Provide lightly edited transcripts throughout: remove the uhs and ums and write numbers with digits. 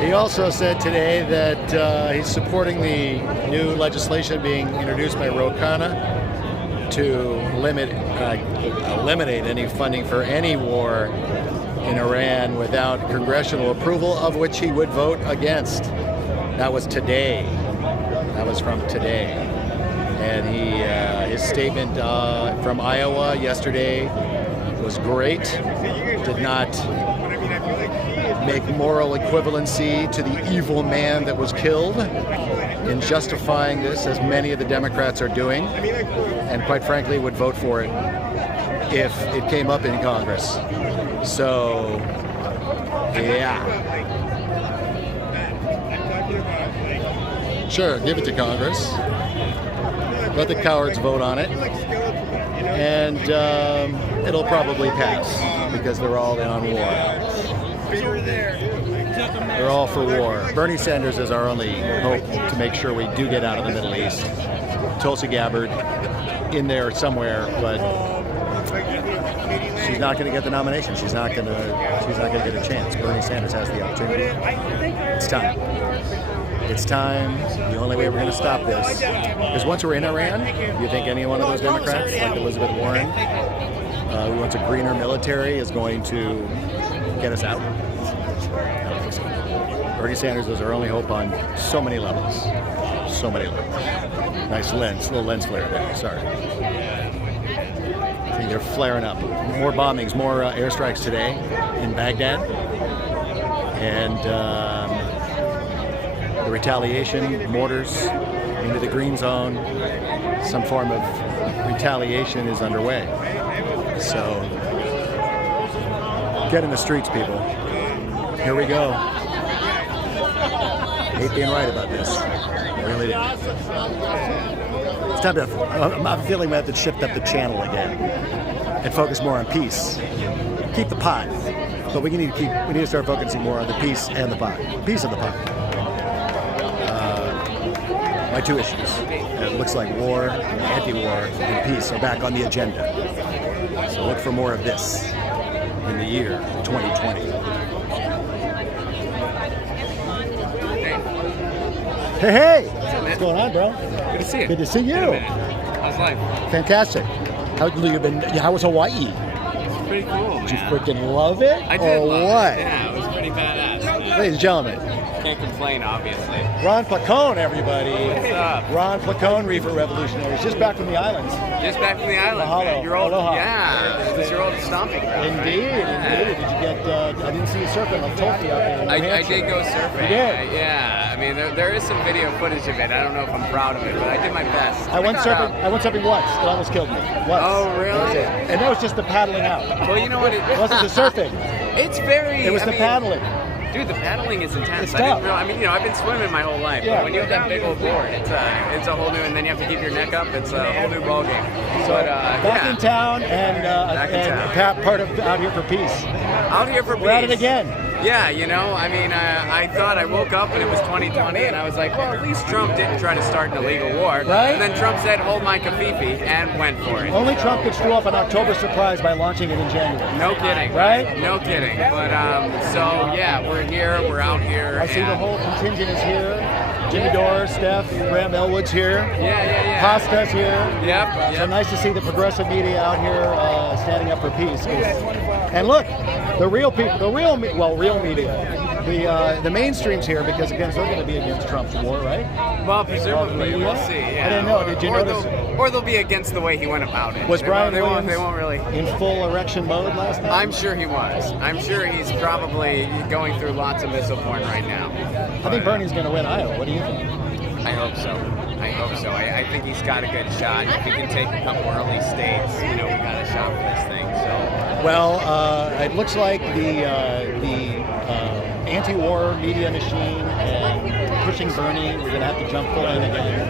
He also said today that he's supporting the new legislation being introduced by Ro Khanna to eliminate any funding for any war in Iran without congressional approval, of which he would vote against. That was today. That was from today. And his statement from Iowa yesterday was great. Did not make moral equivalency to the evil man that was killed in justifying this, as many of the Democrats are doing, and quite frankly would vote for it if it came up in Congress. So, yeah. Sure, give it to Congress. Let the cowards vote on it. And it'll probably pass because they're all in on war. They're all for war. Bernie Sanders is our only hope to make sure we do get out of the Middle East. Tulsi Gabbard in there somewhere, but she's not going to get the nomination. She's not going to get a chance. Bernie Sanders has the opportunity. It's time. It's time. The only way we're going to stop this is once we're in Iran. Do you think any one of those Democrats, like Elizabeth Warren, who wants a greener military, is going to get us out? Bernie Sanders is our only hope on so many levels. So many levels. Nice lens, little lens flare there. Sorry. I think they're flaring up. More bombings, more airstrikes today in Baghdad. And the retaliation, mortars into the green zone. Some form of retaliation is underway. So get in the streets, people. Here we go. Hate being right about this. I really do. It's time to. I'm feeling we have to shift up the channel again and focus more on peace. Keep the pot, but we need to start focusing more on the peace and the pot. Peace and the pot. My two issues. It looks like war, anti-war, and peace are back on the agenda. So look for more of this in the year 2020. Hey! What's going on, bro? Good to see you. Good to see you. How's life? Fantastic. How was Hawaii? It's pretty cool, Did you freaking love it? I did love what? it. Yeah, it was pretty badass. Yeah. Ladies and gentlemen. Can't complain, obviously. Ron Placone, everybody. What's up? Ron Placone, Reefer Revolutionaries. Just back from the islands. Just back from the island. Mahalo. Your old, Aloha. Yeah, this is your old stomping ground. Indeed, indeed. Did you get, I didn't see you surfing like Tulsi up in New I Hampshire. did go surfing. You did? Yeah, I mean, there is some video footage of it. I don't know if I'm proud of it, but I did my best. I went surfing once. It almost killed me. Once. Oh, really? That was it. And that was just the paddling out. Well, you know what? It wasn't the surfing. It's very... It was the paddling. Dude, the paddling is intense. It's I tough. didn't realize, I mean, you know, I've been swimming my whole life, Yeah. but when you have that big old board, it's a whole new, and then you have to keep your neck up. It's a whole new ball game. So But back yeah. in town and part of Out Here for Peace. Out here for peace. We're at it again. Yeah, you know, I mean, I thought I woke up and it was 2020, and I was like, well, at least Trump didn't try to start an illegal war. Right. And then Trump said, hold my kafifi, and went for it. Only Trump could screw up an October surprise by launching it in January. No kidding. Right? No kidding. But, so, yeah, we're here, we're out here. I see the whole contingent is here. Jimmy Dore, Steph, Graham Elwood's here. Yeah. Pasta's here. Yep. So nice to see the progressive media out here standing up for peace. And look, the real people, real media The mainstream's here because again they're going to be against Trump's war, right? Well, presumably, we'll see. Yeah. I didn't know. Did you notice? Or they'll be against the way he went about it. Was Brian Williams they won't really in full erection mode last night? I'm sure he was. I'm sure he's probably going through lots of missile porn right now. I think Bernie's going to win Iowa. What do you think? I hope so. I think he's got a good shot. If he can take a couple early states, we got a shot for this thing. So. Well, it looks like the anti-war media machine and pushing Bernie, we're going to have to jump full in again.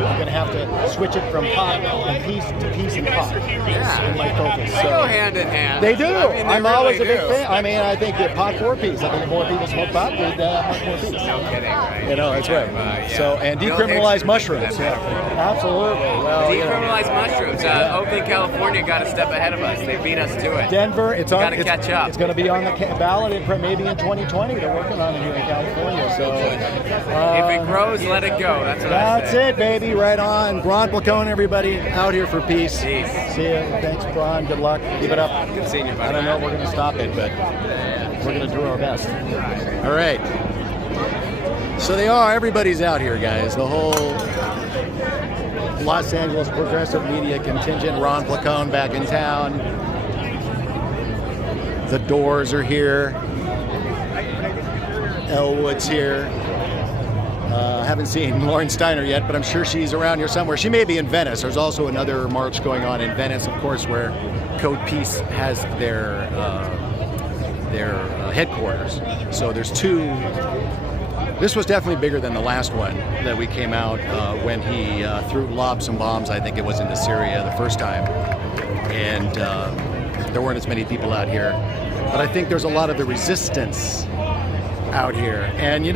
We're going to have to switch it from pot and peace to peace and pot. Yeah. In my focus. They go hand in hand. They do. I'm always a really big fan. I mean, I think that pot for peace. I think the more people smoke pot, the much more peace. No kidding, right? That's right. Yeah. So, and decriminalize mushrooms. Absolutely. Well, decriminalize mushrooms. Oakland, California got a step ahead of us. They beat us to it. Denver, it's got to catch up. It's going to be on the ballot maybe in 2020. They're working on it here in California. So if it grows, let it go. That's what I say. That's it, baby. Right on. Ron Placone, everybody, out here for peace. Peace. See you. Thanks, Ron. Good luck. Keep it up. Good seeing you, buddy. I don't know if we're going to stop it, but we're going to do our best. All right. So everybody's out here, guys. The whole Los Angeles progressive media contingent. Ron Placone back in town. The Doors are here. Elwood's here. Haven't seen Lauren Steiner yet, but I'm sure she's around here somewhere. She may be in Venice. There's also another march going on in Venice, of course, where Code Peace has their headquarters. So there's two. This was definitely bigger than the last one that we came out when he lobbed some bombs. I think it was into Syria the first time, and there weren't as many people out here. But I think there's a lot of the resistance out here, and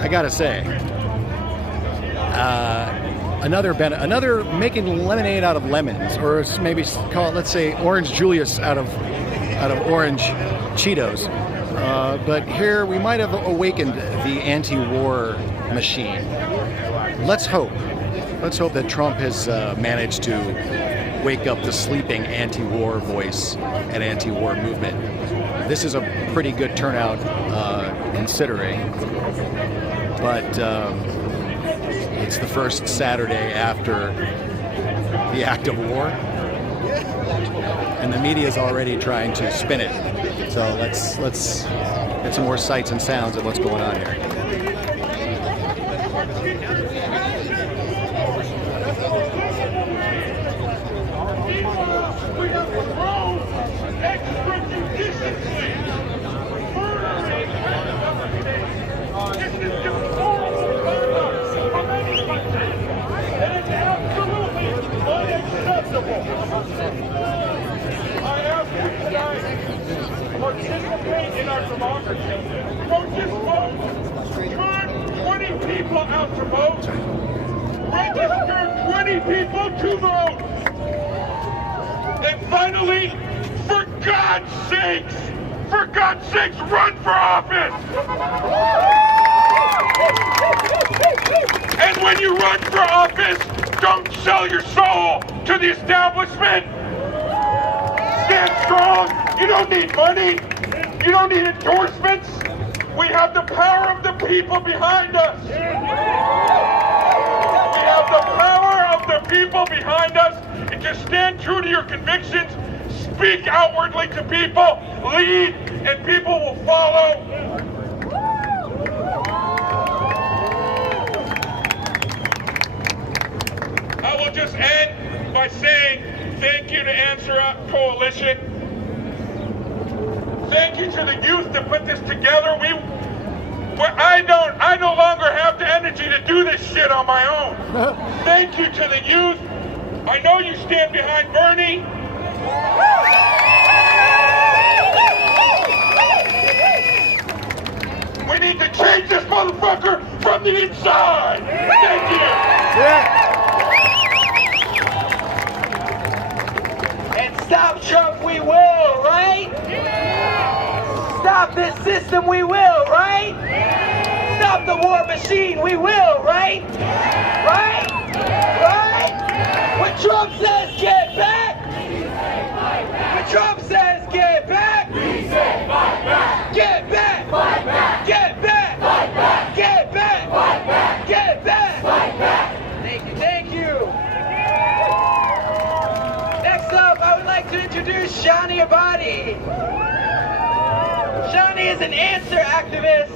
I gotta say, another making lemonade out of lemons, or maybe call it, let's say, Orange Julius out of orange Cheetos. But here we might have awakened the anti-war machine. Let's hope that Trump has managed to wake up the sleeping anti-war voice and anti-war movement. This is a pretty good turnout, considering, but it's the first Saturday after the act of war, and the media is already trying to spin it. So let's get some more sights and sounds of what's going on here. Participate in our democracy. Don't just vote. Turn 20 people out to vote. Register 20 people to vote. And finally, for God's sakes, run for office. And when you run for office, don't sell your soul to the establishment. Stand strong. You don't need money. You don't need endorsements. We have the power of the people behind us. We have the power of the people behind us. And just stand true to your convictions. Speak outwardly to people. Lead, and people will follow. I will just end by saying thank you to Answer Up Coalition. Thank you to the youth that put this together. I no longer have the energy to do this shit on my own. Thank you to the youth. I know you stand behind Bernie. We need to change this motherfucker from the inside. Thank you. And stop Trump we will, right? Stop this system we will, right? Stop the war machine we will, right? Right? Right? When Trump says get back, when Trump says get back, we say fight back. introduce Shani Abadi. Shani is an answer activist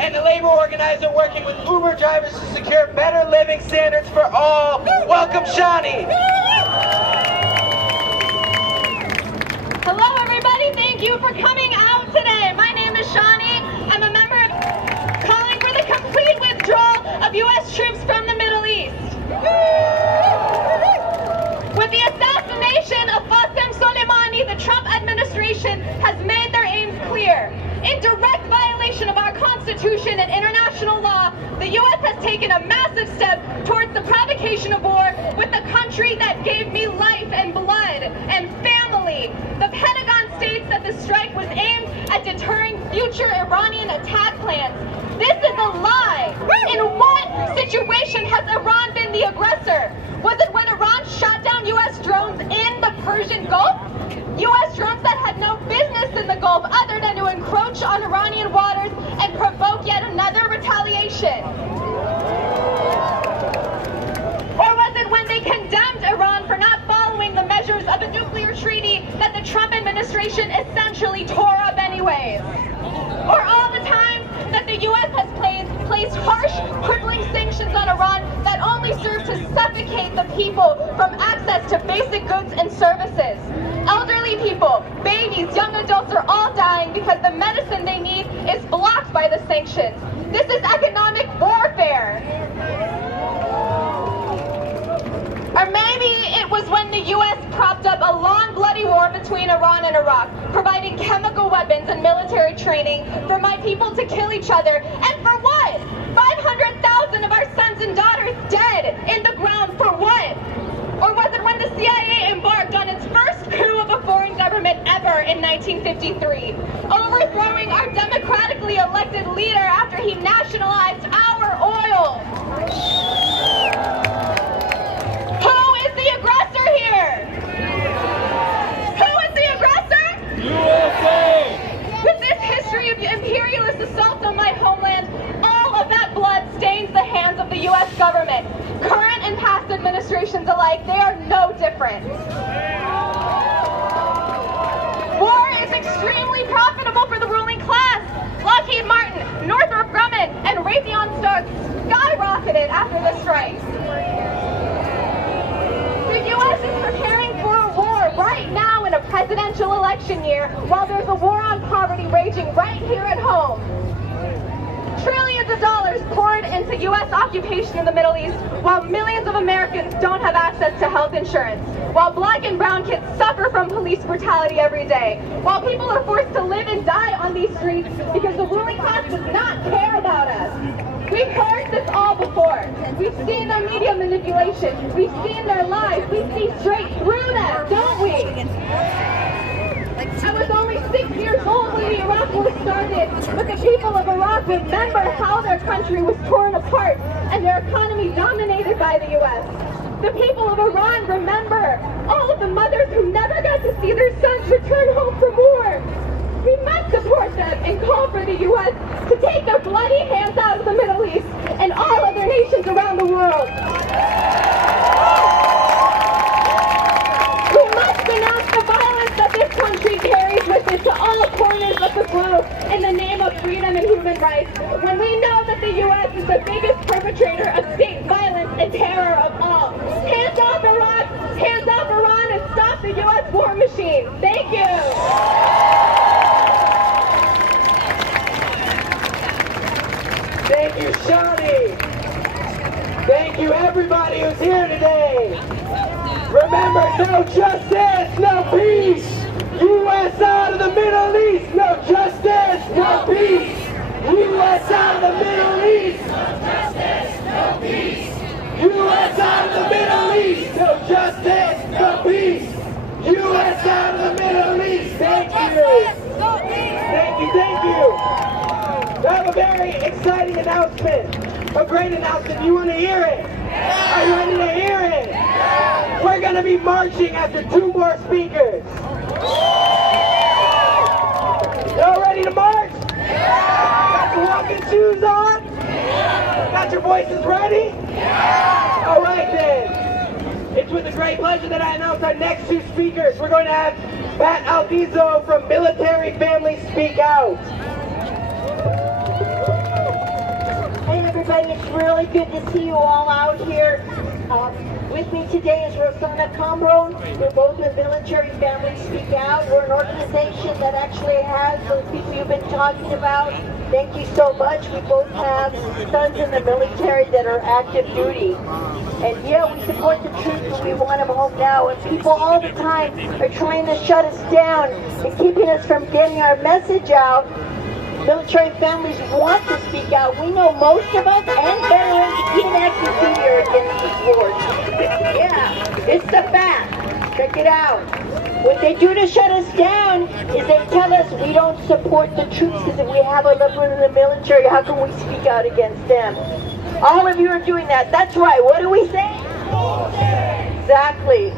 and a labor organizer working with Uber drivers to secure better living standards for all. Welcome, Shani. Hello, everybody. Thank you for coming out today. My name is Shani. I'm a member of calling for the complete withdrawal of U.S. troops from the Middle East. With the assassination of Qasem Soleimani, the Trump administration has made their aims clear. In direct violation of our Constitution and international law, the U.S. has taken a massive step towards the provocation of war with the country that gave me life and blood and family. The Pentagon states that the strike was aimed at deterring future Iranian attack plans. This is a lie. In what situation has Iran been the aggressor? Was it when Iran shot down U.S. drones in the Persian Gulf? U.S. drones that had no business in the Gulf other than to encroach on Iranian waters and provoke yet another retaliation? Or was it when they condemned Iran for not following the measures of a nuclear treaty that the Trump administration essentially tore up anyways? Or all the times that the U.S. has placed harsh, crippling sanctions on Iran that only serve to suffocate the people from access to basic goods and services? Elderly people, babies, young adults are all dying because the medicine they need is blocked by the sanctions. This is economic warfare. Or maybe it was when the U.S. propped up a long, bloody war between Iran and Iraq, providing chemical weapons and military training for my people to kill each other. And for what? 500,000 of our sons and daughters dead in the ground for what? Or was it when the CIA embarked on its first coup of a foreign government ever in 1953, overthrowing our democratically elected leader after he nationalized our oil? Who is the aggressor here? Who is the aggressor? USA! With this history of imperialist assaults on my homeland, all of that blood stains the hands of the U.S. government. Current and past administrations alike, they are no different. War is extremely profitable for the ruling class. Lockheed Martin, Northrop Grumman, and Raytheon stocks skyrocketed after the strike. The U.S. is preparing for a war right now in a presidential election year, while there's a war on poverty raging right here at home. Trillions of dollars poured into U.S. occupation in the Middle East, while millions of Americans don't have access to health insurance, while black and brown kids suffer from police brutality every day, while people are forced to live and die on these streets because the ruling class does not care about us. We've heard this all before. We've seen their media manipulation. We've seen their lies. We see straight through them, don't we? I was only 6 years old when the Iraq War started, but the people of Iraq remember how their country was torn apart and their economy dominated by the U.S. The people of Iran remember all of the mothers who never got to see their sons return home from war. We must support them and call for the U.S. to take their bloody hands out of the Middle East and all other nations around the world. We must denounce the violence that this country carries with it to all corners of the globe in the name of freedom and human rights, when we know that the U.S. is the biggest perpetrator of state violence and terror of all. Hands off Iraq, hands off Iran, and stop the U.S. war machine. Thank you. Thank you, Shani. Thank you, everybody who's here today. Remember, no justice, no peace. U.S. out of the Middle East, no justice, no peace. U.S. out of the Middle East, no justice, no peace. U.S. out of the Middle East, no justice, no peace. U.S. out of the Middle East. Thank you. Thank you, thank you. I have a very exciting announcement, a great announcement. You want to hear it? Are you ready to hear it? We're going to be marching after 2 more speakers. Y'all ready to march? Got your walking shoes on? Got your voices ready? All right then. It's with a great pleasure that I announce our next two speakers. We're going to have Pat Alviso from Military Families Speak Out. Hey everybody, it's really good to see you all out here. With me today is Rosanna Cambron. We're both with Military Families Speak Out. We're an organization that actually has those people you've been talking about. Thank you so much. We both have sons in the military that are active duty. And yeah, we support the troops, but we want them home now. And people all the time are trying to shut us down and keeping us from getting our message out. Military families want to speak out. We know most of us and veterans, even active duty, are against this war. Yeah, it's the fact. Check it out. What they do to shut us down is they tell us we don't support the troops because if we have a loved one in the military, how can we speak out against them? All of you are doing that. That's right. What do we say? Exactly.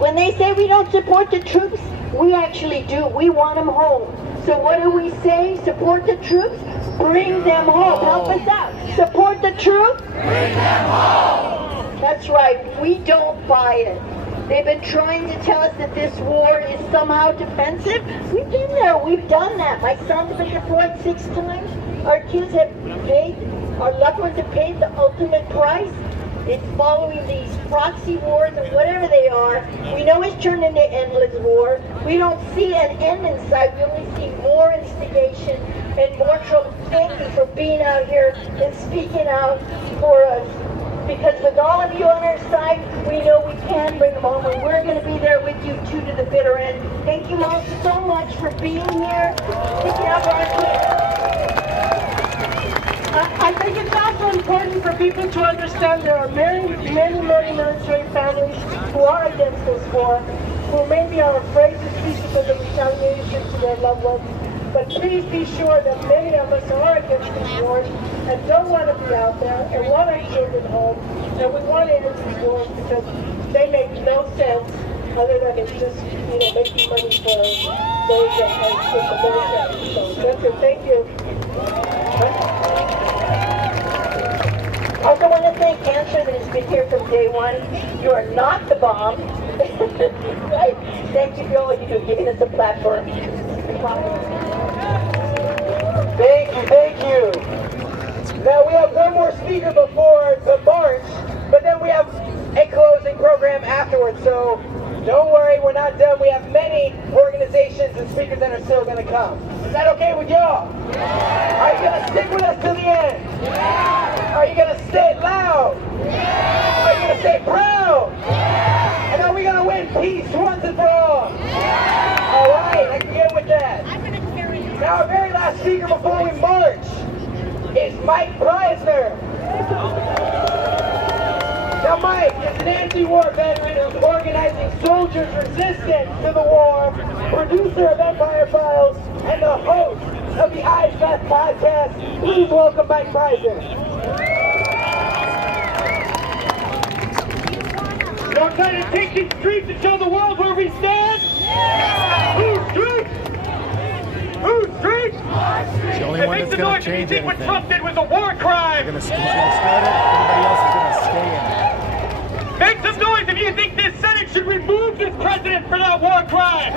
When they say we don't support the troops, we actually do. We want them home. So what do we say? Support the troops? Bring them home. Help us out. Support the troops? Bring them home. That's right. We don't buy it. They've been trying to tell us that this war is somehow defensive. We've been there. We've done that. My son's been deployed 6 times. Our kids have paid, our loved ones have paid the ultimate price. It's following these proxy wars and whatever they are. We know it's turned into endless war. We don't see an end in sight. We only see more instigation and more trouble. Thank you for being out here and speaking out for us. Because with all of you on our side, we know we can bring them home, and we're going to be there with you too to the bitter end. Thank you all so much for being here, speaking out for our kids. I think it's also important for people to understand there are many military families who are against this war, who maybe are afraid to speak because of retaliation to their loved ones. But please be sure that many of us are against these wars and don't want to be out there and want our children home. And we want to end these wars because they make no sense other than it's just, making money for those that are in the military. So that's it. Thank you. I also want to thank Cancer that has been here from day one. You are not the bomb. Right? Thank you for all you do, giving us a platform. Thank you. Now we have one more speaker before the march, but then we have a closing program afterwards, so don't worry, we're not done. We have many organizations and speakers that are still going to come. Is that okay with y'all? Yeah. Are you going to stick with us to the end? Yeah. Are you going to stay loud? Yeah. Are you going to stay proud? Yeah. And are we going to win peace once and for all? Yeah. All right, I can get with that. Now our very last speaker before we march is Mike Preisner. Now Mike is an anti-war veteran who's organizing soldiers resistant to the war, producer of Empire Files, and the host of the iFest podcast. Please welcome Mike Preisner. Y'all trying to take these streets and show the world where we stand? Yeah. Whose streets? Whose streets? It's the only one that's going to change anything. What Trump did was a war crime. He's going to start it. Everybody else is going to stay in it. Make some noise if you think this Senate should remove this president for that war crime.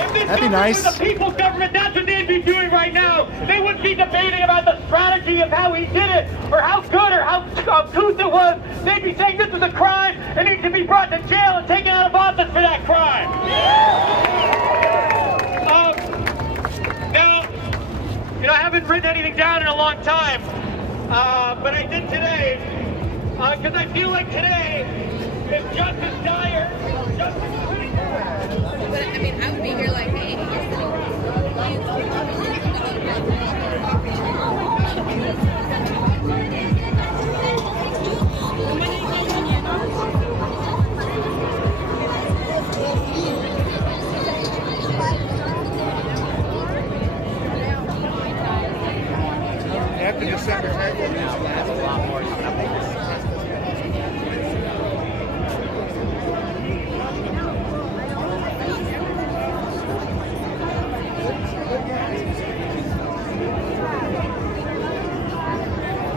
If this That'd be nice. was the people's government, that's what they'd be doing right now. They wouldn't be debating about the strategy of how he did it, or how good or how obtuse it was. They'd be saying this was a crime and needs to be brought to jail and taken out of office for that crime. Now, I haven't written anything down in a long time, but I did today, because I feel like today is just as dire, just as critical. But I mean, I would be here like, hey, After December 10th, Now, that's a lot more coming up like this.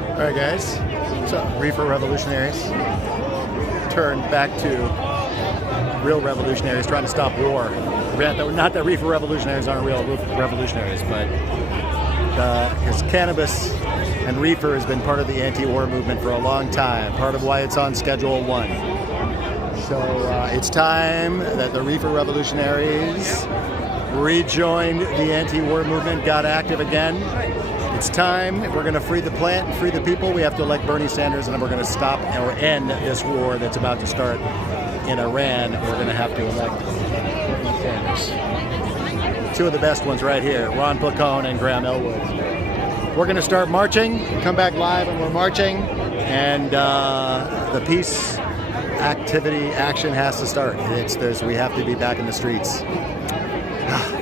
All right, guys. So, Reefer Revolutionaries turned back to real revolutionaries trying to stop war. Not that Reefer Revolutionaries aren't real revolutionaries, but because Cannabis and Reefer has been part of the anti-war movement for a long time, part of why it's on Schedule 1. So it's time that the Reefer Revolutionaries rejoined the anti-war movement, got active again. It's time. If we're going to free the plant and free the people, we have to elect Bernie Sanders, and if we're going to stop or end this war that's about to start in Iran, we're going to have to elect Bernie Sanders. Two of the best ones right here, Ron Placone and Graham Elwood. We're going to start marching, come back live, and we're marching, and the peace action has to start. We have to be back in the streets.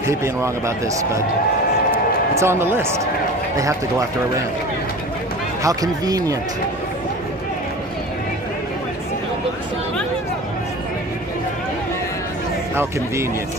Hate being wrong about this, but it's on the list. They have to go after Iran. How convenient. How convenient.